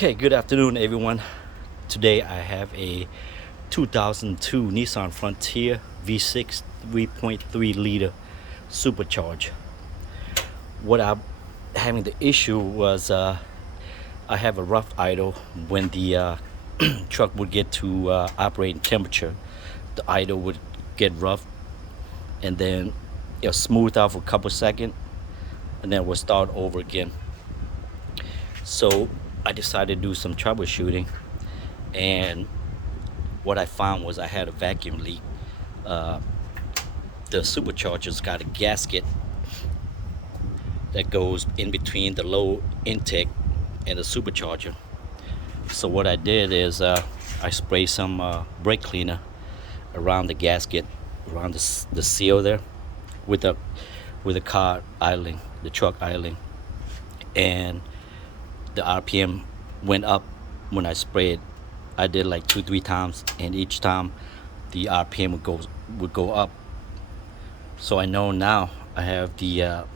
Okay, good afternoon, everyone. Today I have a 2002 Nissan Frontier V6 3.3 liter supercharged. What I'm having the issue was I have a rough idle when the truck would get to operating temperature. The idle would get rough and then it'll smooth out for a couple seconds and then we'll start over again. So I decided to do some troubleshooting, and what I found was I had a vacuum leak. Uh, the supercharger's got a gasket that goes in between the low intake and the supercharger. So what I did is I sprayed some brake cleaner around the gasket, around the seal there, with the car idling, the truck idling, and the RPM went up when I sprayed. I did like 2-3 times, and each time the RPM would go up. So I know now I have the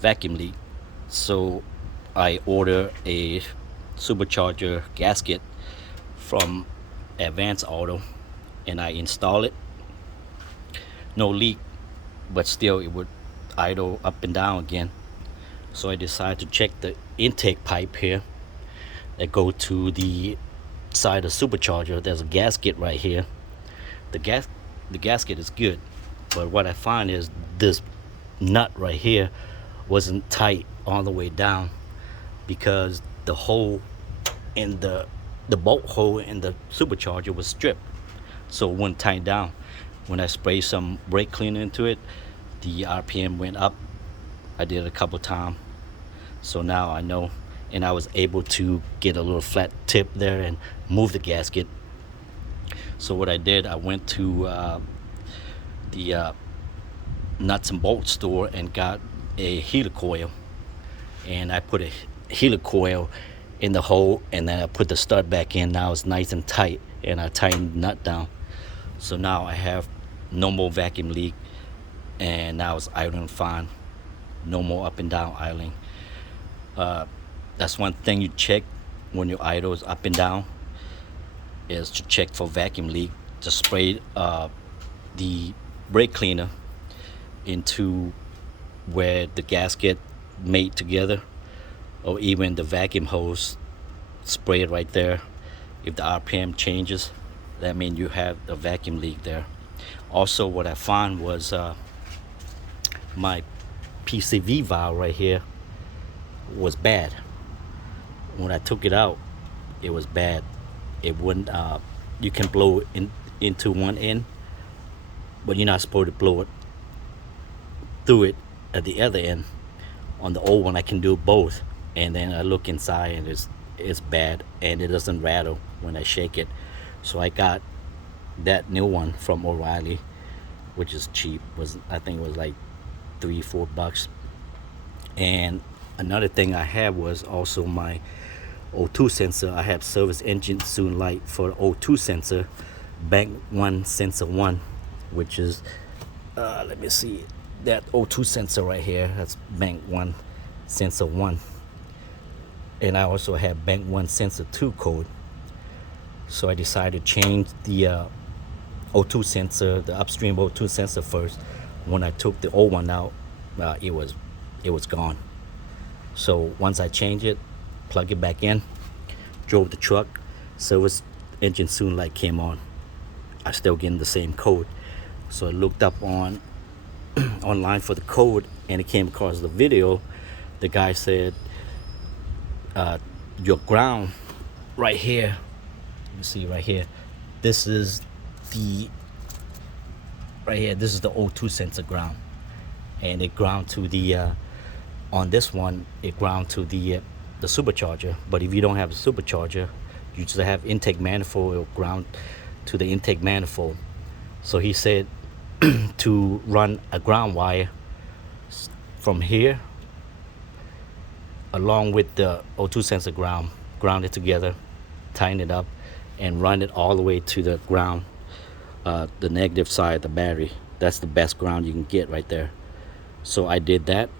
vacuum leak. So I order a supercharger gasket from Advanced Auto, and I install it. No leak, but still it would idle up and down again. So I decided to check the intake pipe here that go to the side of the supercharger. There's a gasket right here. The gasket is good, but what I find is this nut right here wasn't tight all the way down, because the hole in the bolt hole in the supercharger was stripped, so it wouldn't tighten down. When I sprayed some brake cleaner into it, the RPM went up. I did it a couple times, so now I know, and I was able to get a little flat tip there and move the gasket. So what I did, I went to the nuts and bolt store and got a helicoil, and I put a helicoil in the hole, and then I put the stud back in. Now it's nice and tight, and I tightened the nut down. So now I have no more vacuum leak, and now it's idling fine. No more up and down idling. That's one thing you check when your idle is up and down, is to check for vacuum leak. Just spray the brake cleaner into where the gasket made together, or even the vacuum hose, spray it right there. If the RPM changes, that means you have a vacuum leak there. Also, what I found was my PCV valve right here was bad. When I took it out, it was bad. It wouldn't. You can blow it into one end, but you're not supposed to blow it through it at the other end. On the old one, I can do both, and then I look inside, and it's bad, and it doesn't rattle when I shake it. So I got that new one from O'Reilly, which is cheap. I think it was like $3-4. And another thing I had was also my O2 sensor. I have service engine soon light for O2 sensor, bank 1 sensor 1, which is let me see, that O2 sensor right here, that's bank 1 sensor 1. And I also have bank 1 sensor 2 code. So I decided to change the O2 sensor, the upstream O2 sensor first. When I took the old one out, it was gone. So once I changed it, plug it back in, drove the truck, service engine soon light came on. I still getting the same code. So I looked up on online for the code, and it came across the video. The guy said your ground right here, you see right here, this is the O2 sensor ground, and it ground to the on this one, it ground to the supercharger. But if you don't have a supercharger, you just have intake manifold, it'll ground to the intake manifold. So he said to run a ground wire from here along with the O2 sensor ground it together, tighten it up, and run it all the way to the ground, the negative side of the battery. That's the best ground you can get right there. So I did that,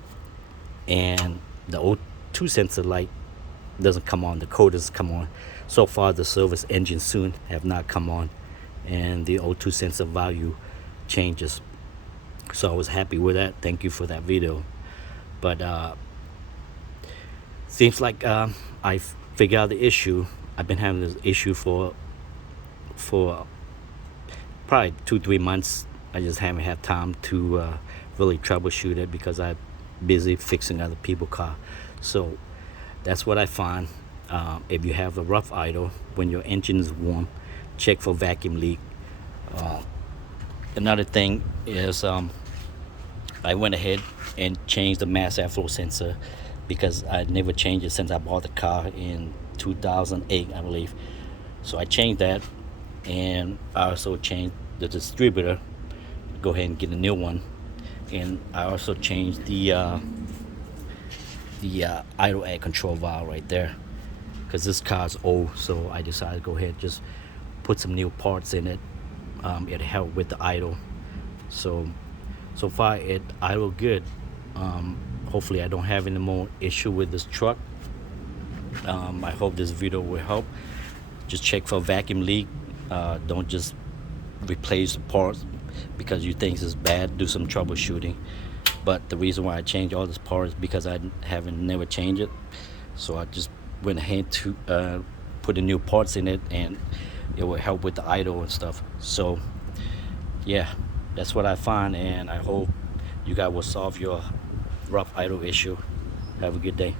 and the O2 sensor light doesn't come on, the code doesn't come on. So far the service engine soon have not come on, and the O2 sensor value changes. So I was happy with that. Thank you for that video. But seems like I figured out the issue. I've been having this issue for probably 2-3 months. I just haven't had time to really troubleshoot it because I'm busy fixing other people's car. So that's what I find. If you have a rough idle when your engine is warm, check for vacuum leak. Another thing is I went ahead and changed the mass airflow sensor because I never changed it since I bought the car in 2008, I believe. So I changed that, and I also changed the distributor. Go ahead and get a new one, and I also changed the idle air control valve right there, because this car's old. So I decided to go ahead and just put some new parts in it. It helped with the idle. So far it idle good. Hopefully I don't have any more issue with this truck. I hope this video will help. Just check for vacuum leak. Don't just replace the parts because you think it's bad. Do some troubleshooting. But the reason why I changed all this parts is because I haven't never changed it. So I just went ahead to put the new parts in it, and it will help with the idle and stuff. So yeah, that's what I find, and I hope you guys will solve your rough idle issue. Have a good day.